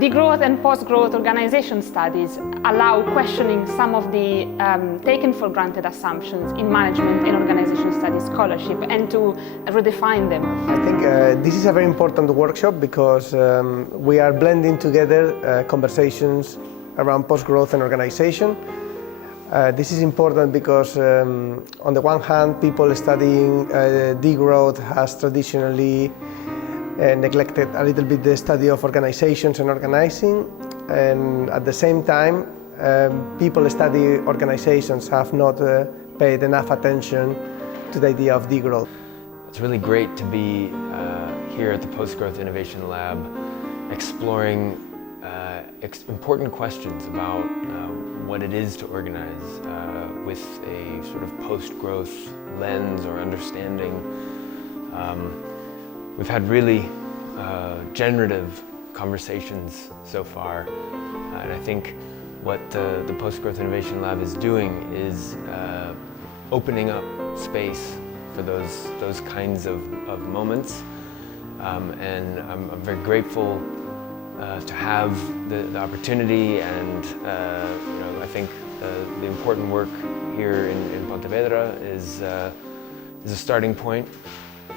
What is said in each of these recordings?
Degrowth and post-growth organization studies allow questioning some of the taken for granted assumptions in management and organization studies scholarship and to redefine them. I think this is a very important workshop because we are blending together conversations around post-growth and organization. This is important because on the one hand, people studying degrowth has traditionally neglected a little bit the study of organizations and organizing, and at the same time people study organizations have not paid enough attention to the idea of degrowth. It's really great to be here at the Postgrowth Innovation Lab exploring important questions about what it is to organize with a sort of post-growth lens or understanding. We've had really generative conversations so far, and I think what the Postgrowth Innovation Lab is doing is opening up space for those kinds of moments, and I'm very grateful to have the opportunity, and I think the important work here in Pontevedra is a starting point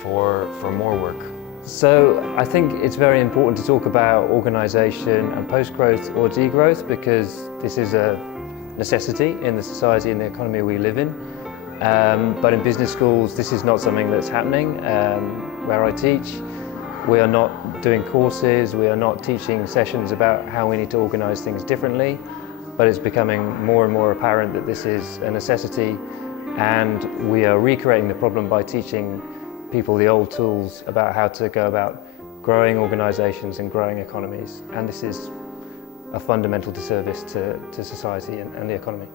for more work. So I think it's very important to talk about organisation and post-growth or degrowth because this is a necessity in the society and the economy we live in. But in business schools this is not something that's happening. Where I teach, we are not doing courses, we are not teaching sessions about how we need to organise things differently, but it's becoming more and more apparent that this is a necessity, and we are recreating the problem by teaching people the old tools about how to go about growing organisations and growing economies, and this is a fundamental disservice to society and the economy.